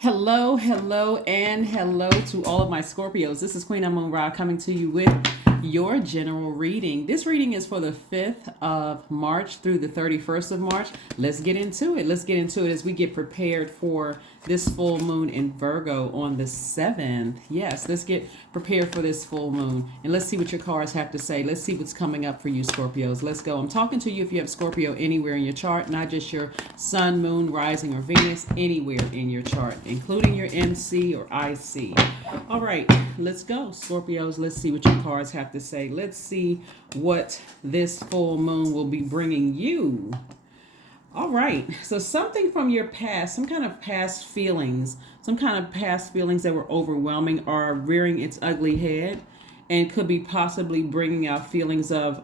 Hello, hello, and hello to all of my Scorpios. This is Queen Amun Ra coming to you with your general reading. This reading is for the 5th of March through the 31st of March. Let's get into it. Let's get into it as we get prepared for this full moon in Virgo on the 7th. Yes, let's get prepared for this full moon. And let's see what your cards have to say. Let's see what's coming up for you, Scorpios. Let's go. I'm talking to you if you have Scorpio anywhere in your chart, not just your sun, moon, rising, or Venus, anywhere in your chart, including your MC or IC. All right, let's go, Scorpios. Let's see what your cards have to say. Let's see what this full moon will be bringing you. All right, so something from your past, some kind of past feelings, that were overwhelming are rearing its ugly head and could be possibly bringing out feelings of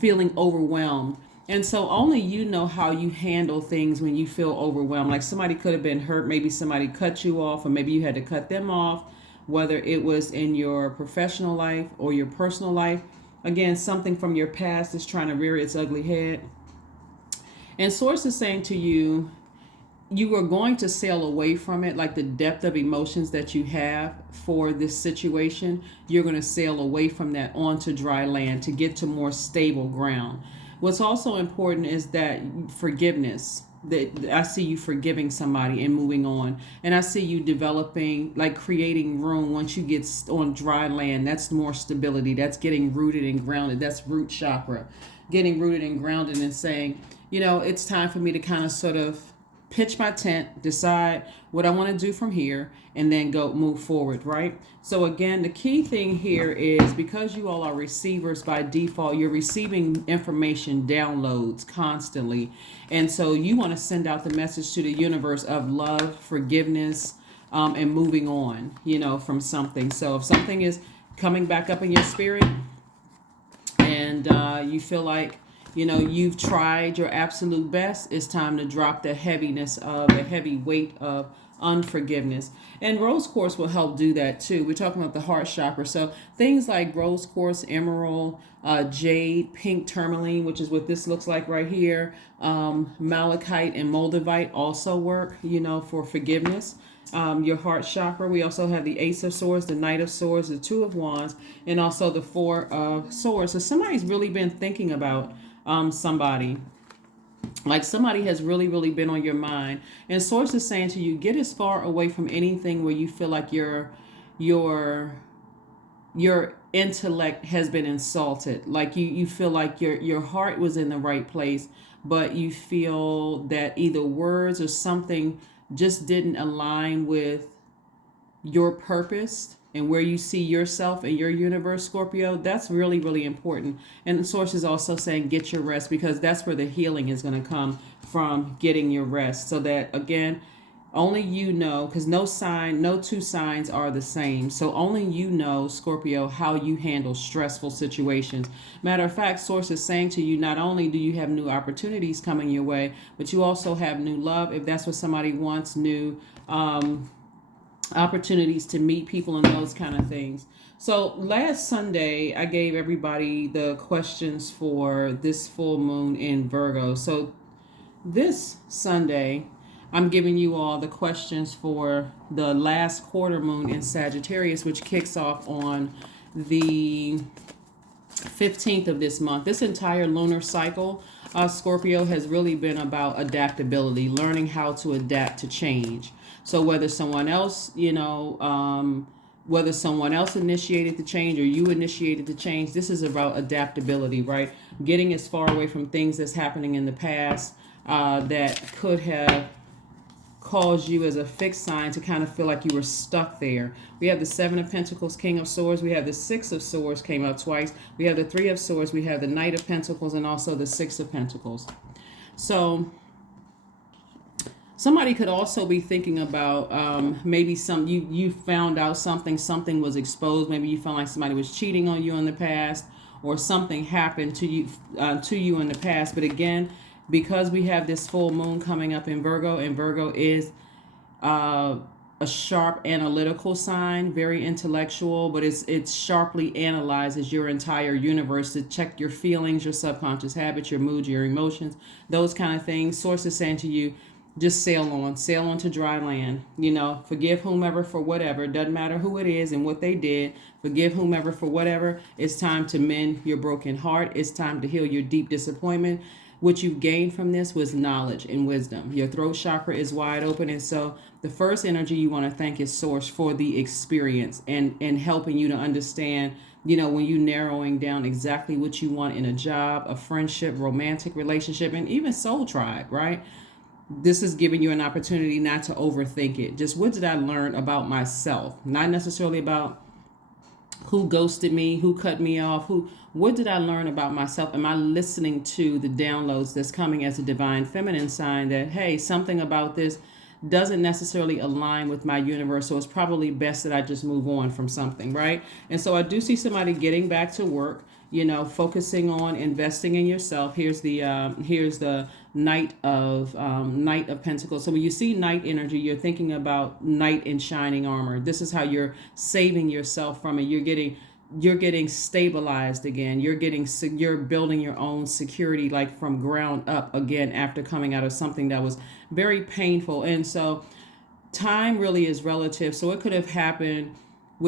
feeling overwhelmed. And so only you know how you handle things when you feel overwhelmed. Like somebody could have been hurt, maybe somebody cut you off, or maybe you had to cut them off, whether it was in your professional life or your personal life. Again, something from your past is trying to rear its ugly head. And Source is saying to you, you are going to sail away from it, like the depth of emotions that you have for this situation. You're going to sail away from that onto dry land to get to more stable ground. What's also important is that forgiveness, that I see you forgiving somebody and moving on. And I see you developing, like creating room once you get on dry land. That's more stability. That's getting rooted and grounded. That's root chakra. Getting rooted and grounded and saying, it's time for me to kind of sort of pitch my tent, decide what I want to do from here, and then go move forward, right? So again, the key thing here is because you all are receivers by default, you're receiving information downloads constantly. And so you want to send out the message to the universe of love, forgiveness, and moving on, from something. So if something is coming back up in your spirit and you feel like you've tried your absolute best, it's time to drop the heavy weight of unforgiveness. And rose quartz will help do that too. We're talking about the heart chakra. So things like rose quartz, emerald, jade, pink tourmaline, which is what this looks like right here, malachite and moldavite also work, for forgiveness. Your heart chakra. We also have the Ace of Swords, the Knight of Swords, the Two of Wands, and also the Four of Swords. So somebody's really been thinking about somebody. Like somebody has really, really been on your mind. And Source is saying to you, get as far away from anything where you feel like your intellect has been insulted. Like you feel like your heart was in the right place, but you feel that either words or something just didn't align with your purpose and where you see yourself and your universe, Scorpio. That's really, really important. And the Source is also saying get your rest, because that's where the healing is going to come from, getting your rest. So that, again, only you know, because no two signs are the same. So only you know, Scorpio, how you handle stressful situations. Matter of fact, Source is saying to you, not only do you have new opportunities coming your way, but you also have new love, if that's what somebody wants, new opportunities to meet people and those kind of things. So last Sunday, I gave everybody the questions for this full moon in Virgo. So this Sunday, I'm giving you all the questions for the last quarter moon in Sagittarius, which kicks off on the 15th of this month. This entire lunar cycle, Scorpio, has really been about adaptability, learning how to adapt to change. So whether someone else, whether someone else initiated the change or you initiated the change, this is about adaptability, right? Getting as far away from things that's happening in the past that could have caused you as a fixed sign to kind of feel like you were stuck there. We have the Seven of Pentacles, King of Swords. We have the Six of Swords, came out twice. We have the Three of Swords. We have the Knight of Pentacles and also the Six of Pentacles. So somebody could also be thinking about maybe you found out something was exposed. Maybe you felt like somebody was cheating on you in the past, or something happened to you in the past. But again, because we have this full moon coming up in Virgo, and Virgo is a sharp analytical sign, very intellectual, but it sharply analyzes your entire universe to check your feelings, your subconscious habits, your moods, your emotions, those kind of things. Source is saying to you, just sail on to dry land. Forgive whomever for whatever. Doesn't matter who it is and what they did. Forgive whomever for whatever. It's time to mend your broken heart. It's time to heal your deep disappointment. What you gained from this was knowledge and wisdom. Your throat chakra is wide open, and so the first energy you want to thank is Source for the experience and helping you to understand, when you narrowing down exactly what you want in a job, a friendship, romantic relationship, and even soul tribe, right? This is giving you an opportunity not to overthink it. Just, what did I learn about myself? Not necessarily about who ghosted me, who cut me off, what did I learn about myself? Am I listening to the downloads that's coming as a divine feminine sign that, hey, something about this doesn't necessarily align with my universe, so it's probably best that I just move on from something, right? And so I do see somebody getting back to work, focusing on investing in yourself. Here's the Knight of Pentacles. So when you see Knight energy, you're thinking about Knight in shining armor. This is how you're saving yourself from it. You're getting stabilized again. You're building your own security, like from ground up again, after coming out of something that was very painful. And so time really is relative. So it could have happened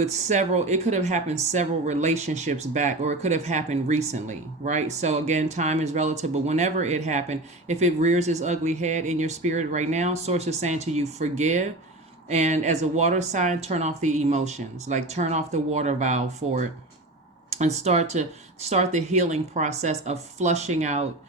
several relationships back, or it could have happened recently, right? So again, time is relative, but whenever it happened, if it rears its ugly head in your spirit right now, Source is saying to you, forgive. And as a water sign, turn off the emotions, like turn off the water valve for it, and start the healing process of flushing out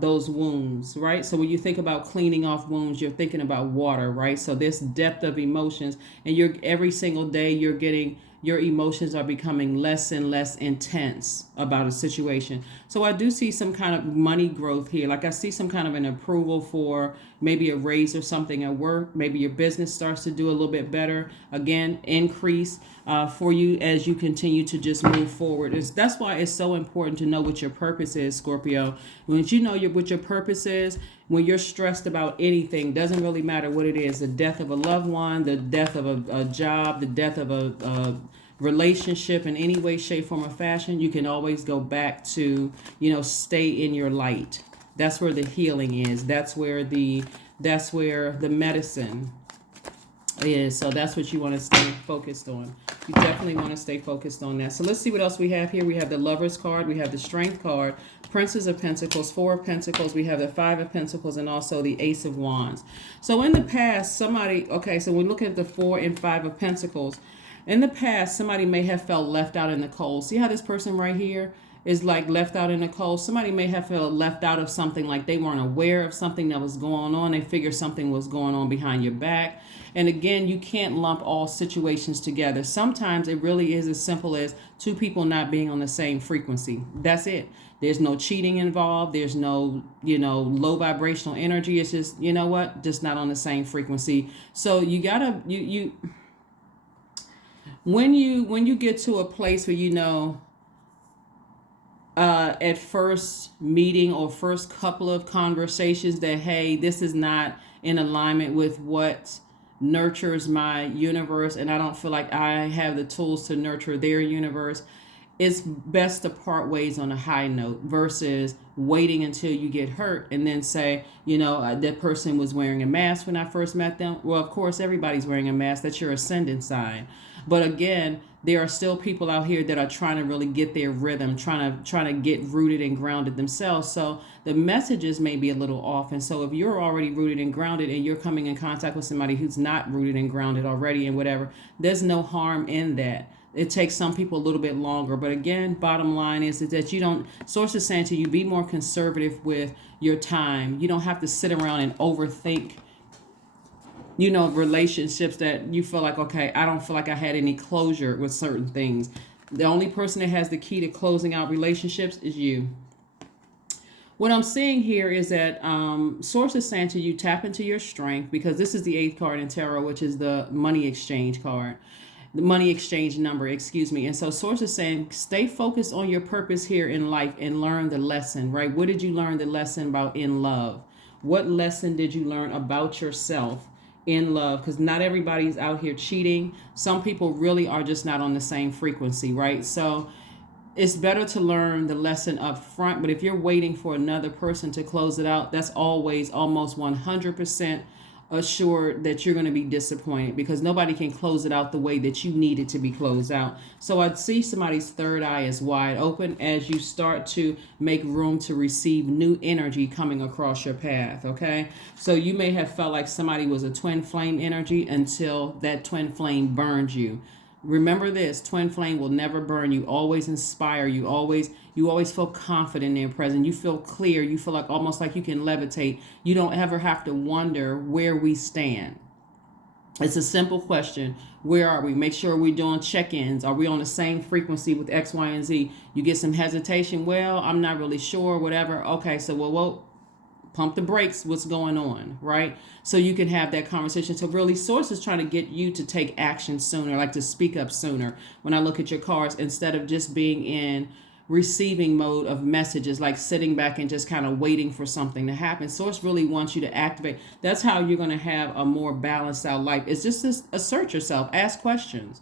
those wounds, right? So when you think about cleaning off wounds, you're thinking about water, right? So this depth of emotions, and every single day your emotions are becoming less and less intense about a situation. So I do see some kind of money growth here. Like I see some kind of an approval for maybe a raise or something at work. Maybe your business starts to do a little bit better. Again, increase for you as you continue to just move forward. That's why it's so important to know what your purpose is, Scorpio. When you know what your purpose is, when you're stressed about anything, doesn't really matter what it is, the death of a loved one, the death of a job, the death of a relationship in any way, shape, form, or fashion, you can always go back to, stay in your light. That's where the healing is. That's where the medicine is. So that's what you want to stay focused on. You definitely want to stay focused on that. So let's see what else we have here. We have the Lovers card. We have the Strength card, Princess of Pentacles, Four of Pentacles. We have the Five of Pentacles, and also the Ace of Wands. So in the past, so we look at the Four and Five of Pentacles. In the past, somebody may have felt left out in the cold. See how this person right here is like left out in the cold? Somebody may have felt left out of something, like they weren't aware of something that was going on. They figured something was going on behind your back. And again, you can't lump all situations together. Sometimes it really is as simple as two people not being on the same frequency. That's it. There's no cheating involved. There's no, low vibrational energy. It's just, just not on the same frequency. So you gotta, when you get to a place where at first meeting or first couple of conversations that, hey, this is not in alignment with what nurtures my universe, and I don't feel like I have the tools to nurture their universe, it's best to part ways on a high note versus waiting until you get hurt and then say, that person was wearing a mask when I first met them. Well, of course, everybody's wearing a mask. That's your ascendant sign. But again, there are still people out here that are trying to really get their rhythm, trying to get rooted and grounded themselves. So the messages may be a little off. And so if you're already rooted and grounded and you're coming in contact with somebody who's not rooted and grounded already and whatever, there's no harm in that. It takes some people a little bit longer. But again, bottom line is that Source is saying to you, be more conservative with your time. You don't have to sit around and overthink relationships that you feel like, okay, I don't feel like I had any closure with certain things. The only person that has the key to closing out relationships is you. What I'm seeing here is that Source is saying to you, tap into your strength, because this is the 8th card in tarot, which is the money exchange card. The money exchange number, excuse me. And so Source is saying, stay focused on your purpose here in life and learn the lesson, right? What did you learn the lesson about in love? What lesson did you learn about yourself in love? Because not everybody's out here cheating. Some people really are just not on the same frequency, right? So it's better to learn the lesson up front. But if you're waiting for another person to close it out, that's always almost 100% assured that you're going to be disappointed, because nobody can close it out the way that you need it to be closed out. So I'd see somebody's third eye is wide open as you start to make room to receive new energy coming across your path. Okay, so you may have felt like somebody was a twin flame energy until that twin flame burned you. Remember this, twin flame will never burn you, always inspire you, always feel confident in their presence. You feel clear, you feel like almost like you can levitate. You don't ever have to wonder where we stand. It's a simple question. Where are we? Make sure we're doing check-ins. Are we on the same frequency with X, Y, and Z? You get some hesitation. Well, I'm not really sure, whatever. Okay, so well, pump the brakes. What's going on, right? So you can have that conversation. So really, source is trying to get you to take action sooner, like to speak up sooner. When I look at your cards, instead of just being in receiving mode of messages, like sitting back and just kind of waiting for something to happen, source really wants you to activate. That's how you're going to have a more balanced out life. It's just to assert yourself, ask questions.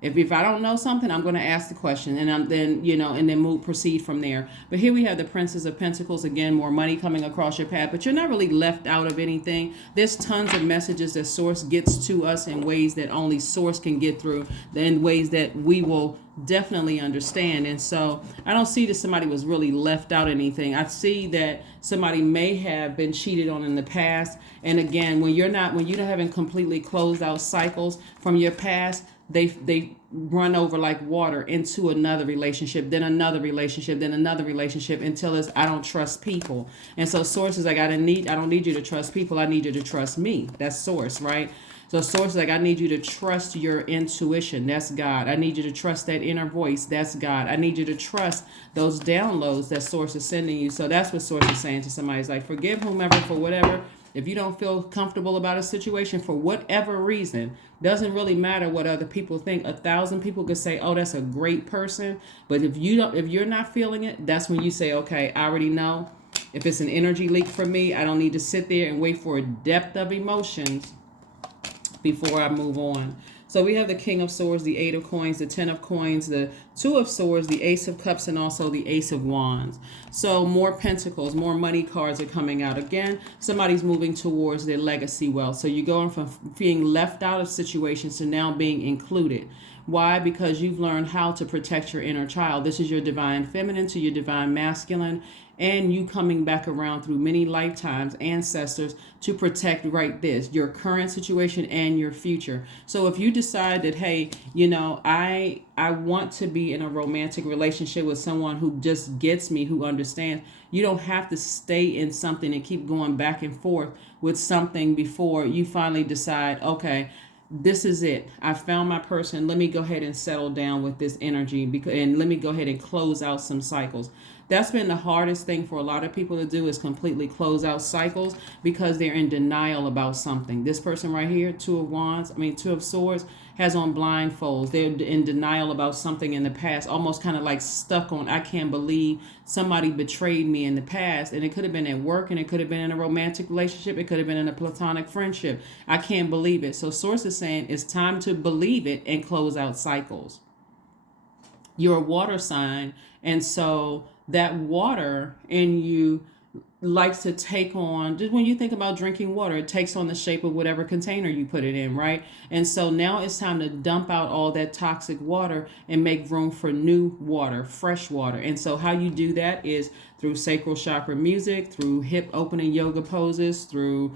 If I don't know something, I'm going to ask the question, and then move proceed from there. But here we have the Princess of Pentacles again, more money coming across your path, but you're not really left out of anything. There's tons of messages that source gets to us in ways that only source can get through, in ways that we will definitely understand. And so I don't see that somebody was really left out anything. I see that somebody may have been cheated on in the past. And again, when you don't haven't completely closed out cycles from your past, they run over like water into another relationship, then another relationship, then another relationship, until it's I don't trust people. And so source is like, I don't need you to trust people, I need you to trust me. That's source, right? So source is like, I need you to trust your intuition. That's God. I need you to trust that inner voice. That's God. I need you to trust those downloads that source is sending you. So that's what source is saying to somebody. It's like, forgive whomever for whatever. If you don't feel comfortable about a situation for whatever reason, doesn't really matter what other people think. 1,000 people could say, "Oh, that's a great person," but if you're not feeling it, that's when you say, "Okay, I already know. If it's an energy leak for me, I don't need to sit there and wait for a depth of emotions before I move on." So we have the King of Swords, the Eight of Coins, the Ten of Coins, the Two of Swords, the Ace of Cups, and also the Ace of Wands. So more pentacles, more money cards are coming out. Again, somebody's moving towards their legacy wealth. So you're going from being left out of situations to now being included. Why? Because you've learned how to protect your inner child. This is your divine feminine to your divine masculine, and you coming back around through many lifetimes, ancestors, to protect your current situation and your future. So if you decide that, hey, I want to be in a romantic relationship with someone who just gets me, who understands, you don't have to stay in something and keep going back and forth with something before you finally decide, okay, this is it. I found my person. Let me go ahead and settle down with this energy, and let me go ahead and close out some cycles. That's been the hardest thing for a lot of people to do, is completely close out cycles, because they're in denial about something. This person right here, Two of Swords, has on blindfolds. They're in denial about something in the past, almost kind of like stuck on, I can't believe somebody betrayed me in the past. And it could have been at work, and it could have been in a romantic relationship. It could have been in a platonic friendship. I can't believe it. So source is saying it's time to believe it and close out cycles. You're a water sign, and so that water in you likes to take on, just when you think about drinking water, it takes on the shape of whatever container you put it in, right? And so now it's time to dump out all that toxic water and make room for new water, fresh water. And so how you do that is through sacral chakra music, through hip opening yoga poses, through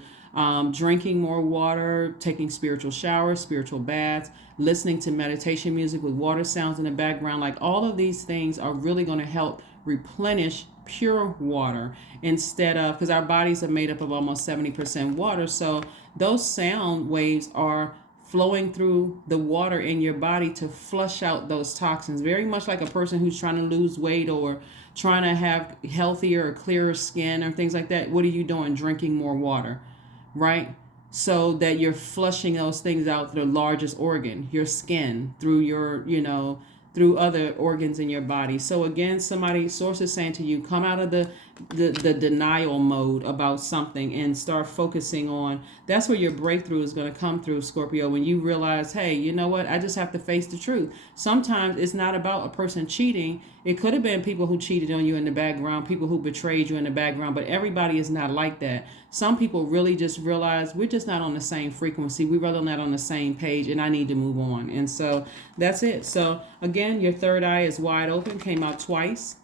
drinking more water, taking spiritual showers, spiritual baths, listening to meditation music with water sounds in the background. Like, all of these things are really going to help replenish pure water, instead of, because our bodies are made up of almost 70% water. So those sound waves are flowing through the water in your body to flush out those toxins. Very much like a person who's trying to lose weight or trying to have healthier or clearer skin or things like that. What are you doing? Drinking more water, right? So that you're flushing those things out through the largest organ, your skin, through your, through other organs in your body. So again, somebody, source is saying to you, come out of the denial mode about something and start focusing on, that's where your breakthrough is going to come through, Scorpio, when you realize, hey, you know what, I just have to face the truth. Sometimes it's not about a person cheating. It could have been people who cheated on you in the background, people who betrayed you in the background, but everybody is not like that. Some people really just realize we're just not on the same frequency. We're really not on the same page, and I need to move on. And so that's it. So again, your third eye is wide open, came out twice.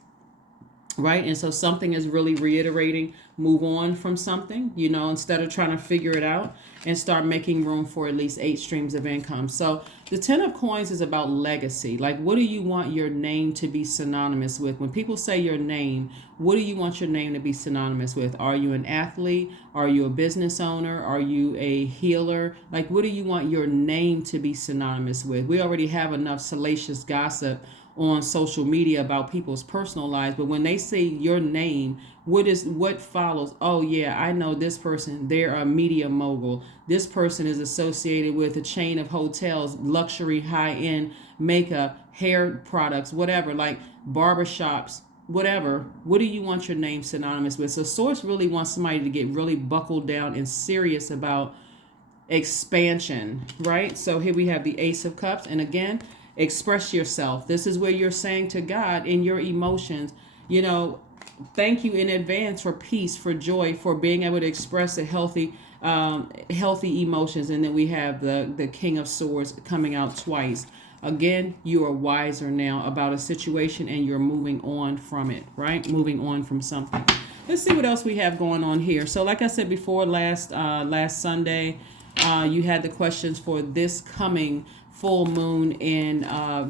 Right. And so something is really reiterating, move on from something, instead of trying to figure it out, and start making room for at least 8 streams of income. So the 10 of coins is about legacy. Like, what do you want your name to be synonymous with? When people say your name, what do you want your name to be synonymous with? Are you an athlete? Are you a business owner? Are you a healer? Like, what do you want your name to be synonymous with? We already have enough salacious gossip on social media about people's personal lives, but when they say your name, what follows? Oh yeah, I know this person, they're a media mogul, this person is associated with a chain of hotels, luxury high-end makeup, hair products, whatever, like barbershops, whatever. What do you want your name synonymous with? So source really wants somebody to get really buckled down and serious about expansion, right? So here we have the Ace of Cups, and again, express yourself. This is where you're saying to God in your emotions, thank you in advance for peace, for joy, for being able to express a healthy emotions. And then we have the King of Swords coming out twice. Again, you are wiser now about a situation, and you're moving on from it, right? Moving on from something. Let's see what else we have going on here. So like I said before, last Sunday, you had the questions for this coming full moon in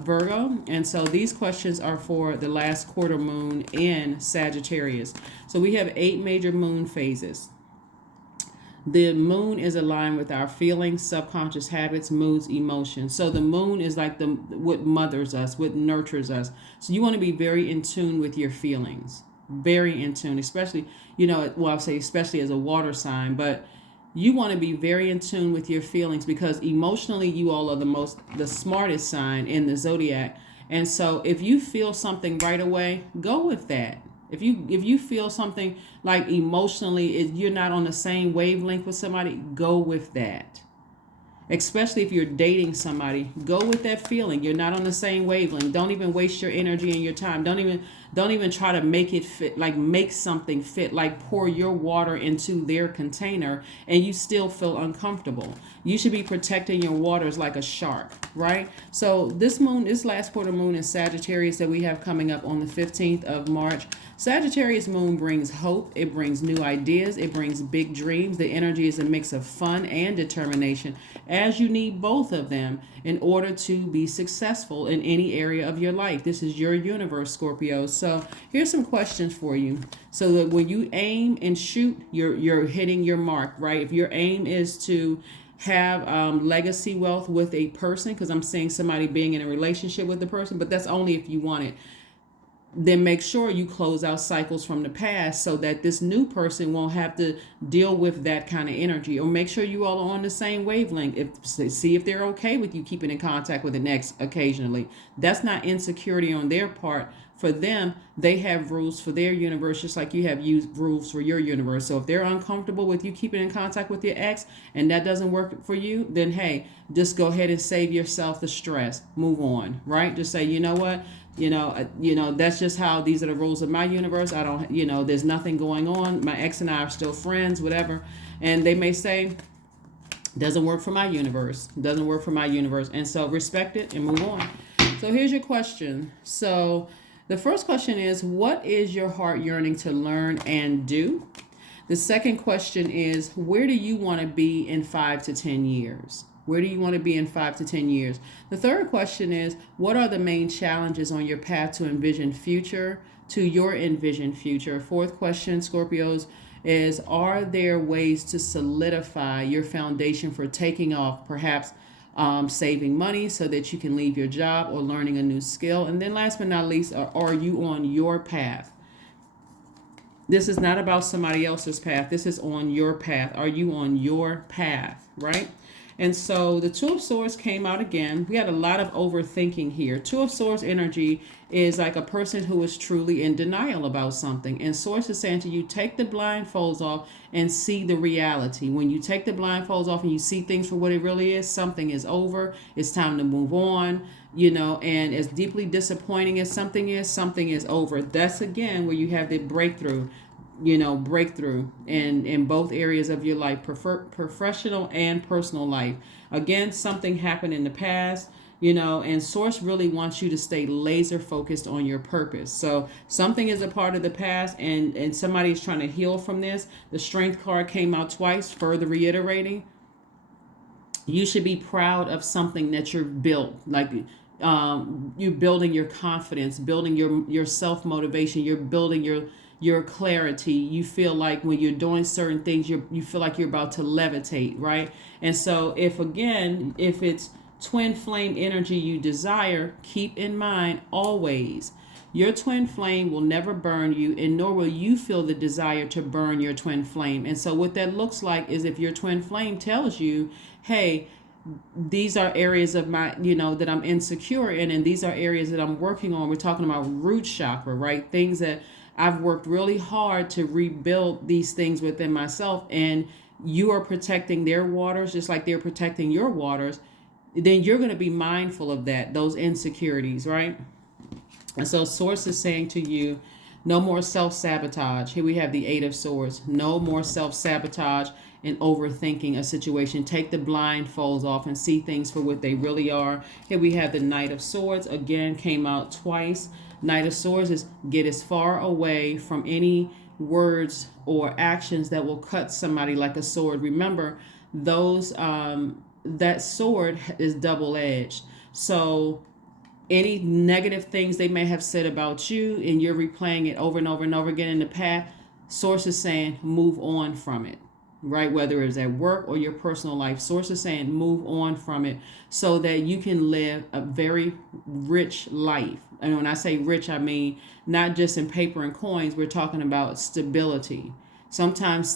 Virgo. And so these questions are for the last quarter moon in Sagittarius. So we have 8 major moon phases. The moon is aligned with our feelings, subconscious habits, moods, emotions. So the moon is like what mothers us, what nurtures us. So you want to be very in tune with your feelings, very in tune, especially, I'll say especially as a water sign, but you want to be very in tune with your feelings, because emotionally you all are the smartest sign in the zodiac. And so if you feel something right away, go with that. If you feel something like emotionally you're not on the same wavelength with somebody, go with that. Especially if you're dating somebody, go with that feeling. You're not on the same wavelength. Don't even waste your energy and your time. Don't even try to make it fit, like make something fit, like pour your water into their container and you still feel uncomfortable. You should be protecting your waters like a shark, right? So this last quarter moon in Sagittarius that we have coming up on the 15th of March, Sagittarius moon brings hope. It brings new ideas. It brings big dreams. The energy is a mix of fun and determination, as you need both of them in order to be successful in any area of your life. This is your universe, Scorpio. So here's some questions for you, so that when you aim and shoot, you're hitting your mark, right? If your aim is to have legacy wealth with a person, because I'm seeing somebody being in a relationship with the person, but that's only if you want it, then make sure you close out cycles from the past so that this new person won't have to deal with that kind of energy. Or make sure you all are on the same wavelength. See if they're okay with you keeping in contact with an ex occasionally. That's not insecurity on their part. For them, they have rules for their universe, just like you have rules for your universe. So if they're uncomfortable with you keeping in contact with your ex and that doesn't work for you, then hey, just go ahead and save yourself the stress. Move on, right? Just say, you know what? That's just how, these are the rules of my universe. I don't, there's nothing going on. My ex and I are still friends, whatever. And they may say, doesn't work for my universe. Doesn't work for my universe. And so respect it and move on. So here's your question. So the first question is, what is your heart yearning to learn and do? The second question is, where do you want to be in 5 to 10 years? Where do you want to be in 5 to 10 years? The third question is, what are the main challenges on your path to your envisioned future? Fourth question, Scorpios, is, are there ways to solidify your foundation for taking off, perhaps saving money so that you can leave your job or learning a new skill? And then last but not least, are you on your path? This is not about somebody else's path. This is on your path. Are you on your path, right? And so the Two of Swords came out again. We had a lot of overthinking here. Two of Swords energy is like a person who is truly in denial about something. And Source is saying to you, take the blindfolds off and see the reality. When you take the blindfolds off and you see things for what it really is, something is over. It's time to move on. And as deeply disappointing as something is over. That's again where you have the breakthrough in both areas of your life, professional and personal life. Again, something happened in the past, and Source really wants you to stay laser focused on your purpose. So something is a part of the past, and somebody is trying to heal from this. The Strength card came out twice, further reiterating you should be proud of something that you're built, like you building your confidence, building your self motivation, you're building your clarity. You feel like when you're doing certain things, you feel like you're about to levitate, right? And so if it's twin flame energy you desire, keep in mind always your twin flame will never burn you, and nor will you feel the desire to burn your twin flame. And so what that looks like is if your twin flame tells you, hey, these are areas of my, that I'm insecure in, and these are areas that I'm working on. We're talking about root chakra, right? Things that I've worked really hard to rebuild these things within myself, and you are protecting their waters just like they're protecting your waters. Then you're going to be mindful of those insecurities, right? And so Source is saying to you, no more self-sabotage. Here we have the Eight of Swords. No more self-sabotage and overthinking a situation. Take the blindfolds off and see things for what they really are. Here we have the Knight of Swords. Again, came out twice. Knight of Swords is get as far away from any words or actions that will cut somebody like a sword. Remember, that sword is double-edged. So any negative things they may have said about you and you're replaying it over and over and over again in the past, Source is saying move on from it, right? Whether it's at work or your personal life, Source is saying move on from it so that you can live a very rich life. And when I say rich, I mean not just in paper and coins. We're talking about stability. Sometimes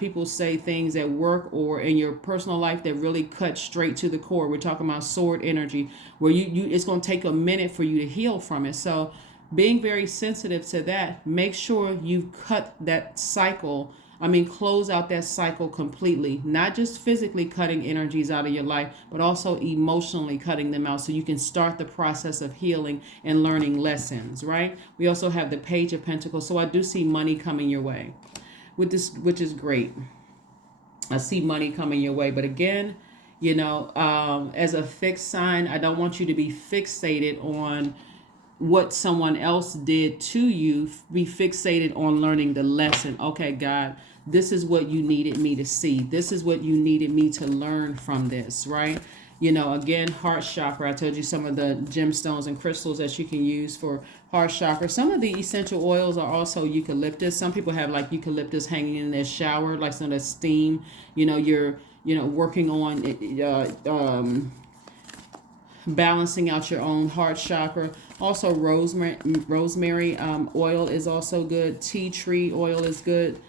people say things at work or in your personal life that really cut straight to the core. We're talking about sword energy, where you it's going to take a minute for you to heal from it. So being very sensitive to that, make sure you cut that cycle. Close out that cycle completely, not just physically cutting energies out of your life, but also emotionally cutting them out so you can start the process of healing and learning lessons, right? We also have the Page of Pentacles. So I do see money coming your way with this, which is great. I see money coming your way. But again, as a fixed sign, I don't want you to be fixated on what someone else did to you. Be fixated on learning the lesson. Okay, God, this is what you needed me to see. This is what you needed me to learn from this, right? Again, heart chakra. I told you some of the gemstones and crystals that you can use for heart chakra. Some of the essential oils are also eucalyptus. Some people have like eucalyptus hanging in their shower, like some of the steam. You're working on balancing out your own heart chakra. Also, rosemary oil is also good. Tea tree oil is good.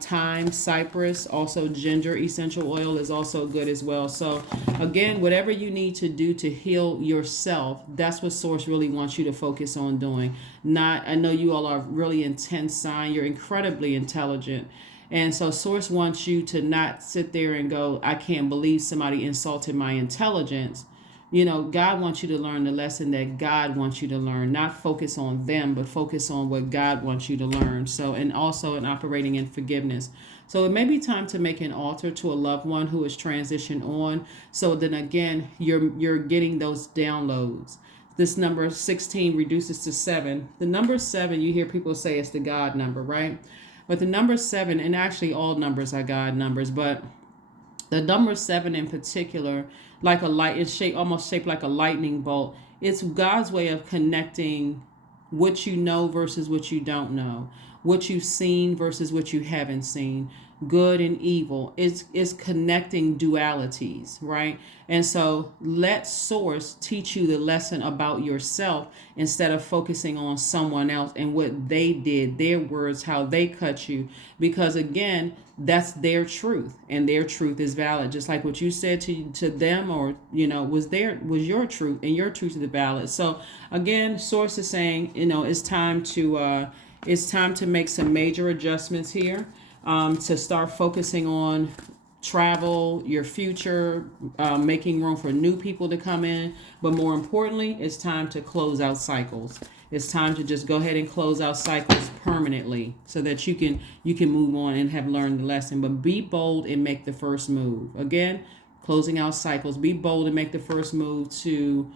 Thyme, cypress, also ginger essential oil is also good as well. So again, whatever you need to do to heal yourself, that's what Source really wants you to focus on doing. I know you all are really intense sign. You're incredibly intelligent. And so Source wants you to not sit there and go, I can't believe somebody insulted my intelligence. God wants you to learn the lesson that God wants you to learn, not focus on them, but focus on what God wants you to learn. So, and also in operating in forgiveness. So it may be time to make an altar to a loved one who is transitioned on. So then again, you're getting those downloads. This number 16 reduces to 7. The number 7, you hear people say it's the God number, right? But the number 7, and actually all numbers are God numbers, but the number 7 in particular, like a light, it's almost shaped like a lightning bolt. It's God's way of connecting what you know versus what you don't know, what you've seen versus what you haven't seen, good and evil. It's connecting dualities, right? And so let source teach you the lesson about yourself instead of focusing on someone else and what they did, their words, how they cut you. Because again, that's their truth, and their truth is valid. Just like what you said to them, or was your truth, and your truth is valid. So again, source is saying, it's time to make some major adjustments here, to start focusing on travel, your future, making room for new people to come in. But more importantly, it's time to close out cycles. It's time to just go ahead and close out cycles permanently so that you can move on and have learned the lesson. But be bold and make the first move. Again, closing out cycles. Be bold and make the first move to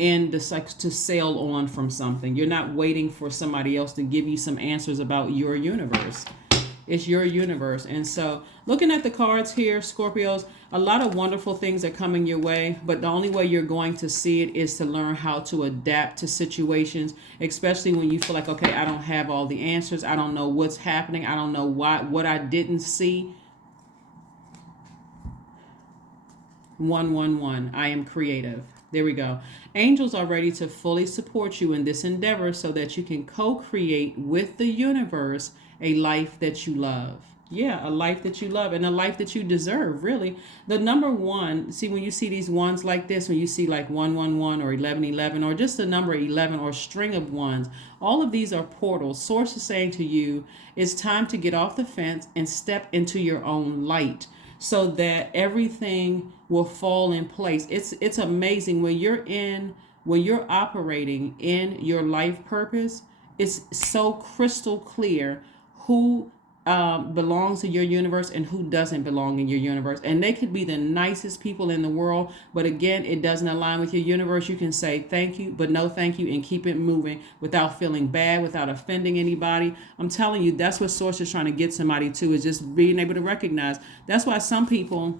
end the cycle, to sail on from something. You're not waiting for somebody else to give you some answers about your universe. It's your universe. And so looking at the cards here, Scorpios, a lot of wonderful things are coming your way, but the only way you're going to see it is to learn how to adapt to situations, especially when you feel like, okay, I don't have all the answers. I don't know what's happening. I don't know what I didn't see. 111. I am creative. There we go. Angels are ready to fully support you in this endeavor so that you can co-create with the universe a life that you love. Yeah, a life that you love and a life that you deserve, really. The number one, see, when you see these ones like this, when you see like 111 or 1111 or just the number 11 or string of ones, all of these are portals. Source is saying to you, it's time to get off the fence and step into your own light, so that everything will fall in place. It's amazing when you're operating in your life purpose. It's so crystal clear who belongs to your universe and who doesn't belong in your universe. And they could be the nicest people in the world, but again, it doesn't align with your universe. You can say thank you, but no thank you, and keep it moving without feeling bad, without offending anybody. I'm telling you, that's what Source is trying to get somebody to, is just being able to recognize. That's why some people,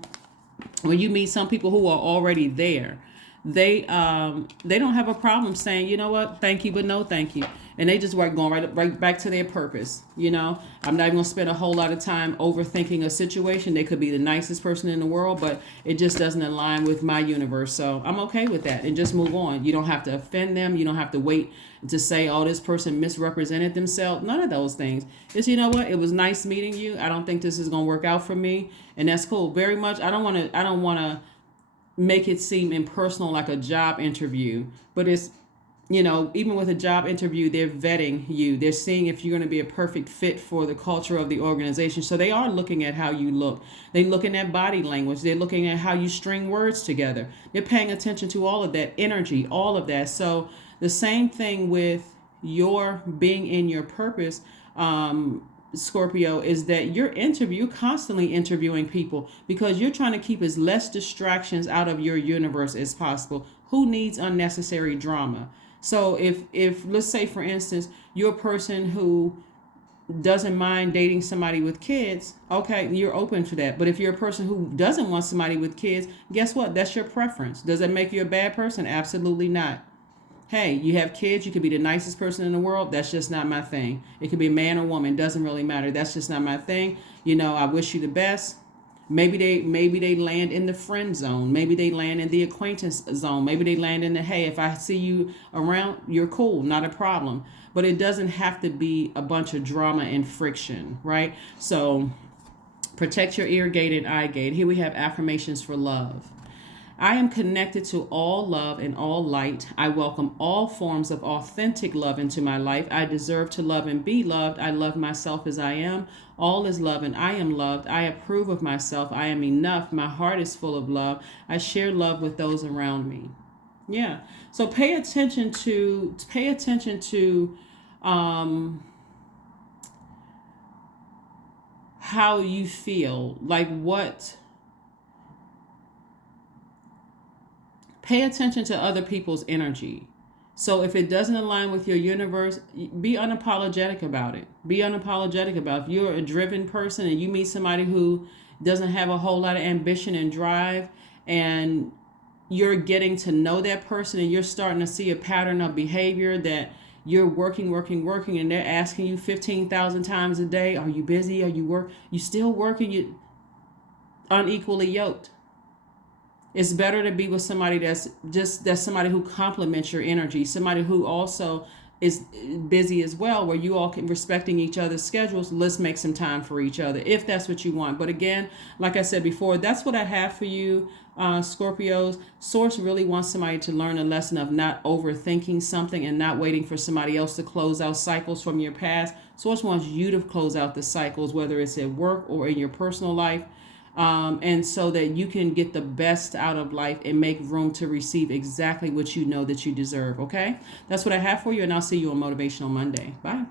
when you meet some people who are already there, they don't have a problem saying, you know what, thank you, but no thank you. And they just work going right back to their purpose. I'm not even going to spend a whole lot of time overthinking a situation. They could be the nicest person in the world, but it just doesn't align with my universe. So I'm okay with that and just move on. You don't have to offend them. You don't have to wait to say, oh, this person misrepresented themselves. None of those things. It's, you know what, it was nice meeting you. I don't think this is going to work out for me. And that's cool. Very much. I don't want to make it seem impersonal, like a job interview, but it's, even with a job interview, they're vetting you. They're seeing if you're going to be a perfect fit for the culture of the organization. So they are looking at how you look. They're looking at body language. They're looking at how you string words together. They're paying attention to all of that energy, all of that. So the same thing with your being in your purpose, Scorpio, is that you're constantly interviewing people because you're trying to keep as less distractions out of your universe as possible. Who needs unnecessary drama? So if let's say, for instance, you're a person who doesn't mind dating somebody with kids, okay, you're open to that. But if you're a person who doesn't want somebody with kids, guess what? That's your preference. Does that make you a bad person? Absolutely not. Hey, you have kids, you could be the nicest person in the world. That's just not my thing. It could be a man or woman, doesn't really matter. That's just not my thing. I wish you the best. Maybe they land in the friend zone. Maybe they land in the acquaintance zone. Maybe they land in the, hey, if I see you around, you're cool, not a problem. But it doesn't have to be a bunch of drama and friction, right? So protect your ear gate and eye gate. Here we have affirmations for love. I am connected to all love and all light. I welcome all forms of authentic love into my life. I deserve to love and be loved. I love myself as I am. All is love and I am loved. I approve of myself. I am enough. My heart is full of love. I share love with those around me. Yeah. So pay attention to how you feel. Pay attention to other people's energy. So if it doesn't align with your universe, be unapologetic about it. Be unapologetic about it. If you're a driven person and you meet somebody who doesn't have a whole lot of ambition and drive, and you're getting to know that person and you're starting to see a pattern of behavior that you're working, working, working, and they're asking you 15,000 times a day, are you busy? Are you still working? You unequally yoked. It's better to be with somebody that's somebody who complements your energy, somebody who also is busy as well, where you all can respecting each other's schedules. Let's make some time for each other if that's what you want. But again, like I said before, that's what I have for you, Scorpios. Source really wants somebody to learn a lesson of not overthinking something and not waiting for somebody else to close out cycles from your past. Source wants you to close out the cycles, whether it's at work or in your personal life. And so that you can get the best out of life and make room to receive exactly what you know that you deserve. Okay, that's what I have for you, and I'll see you on Motivational Monday. Bye.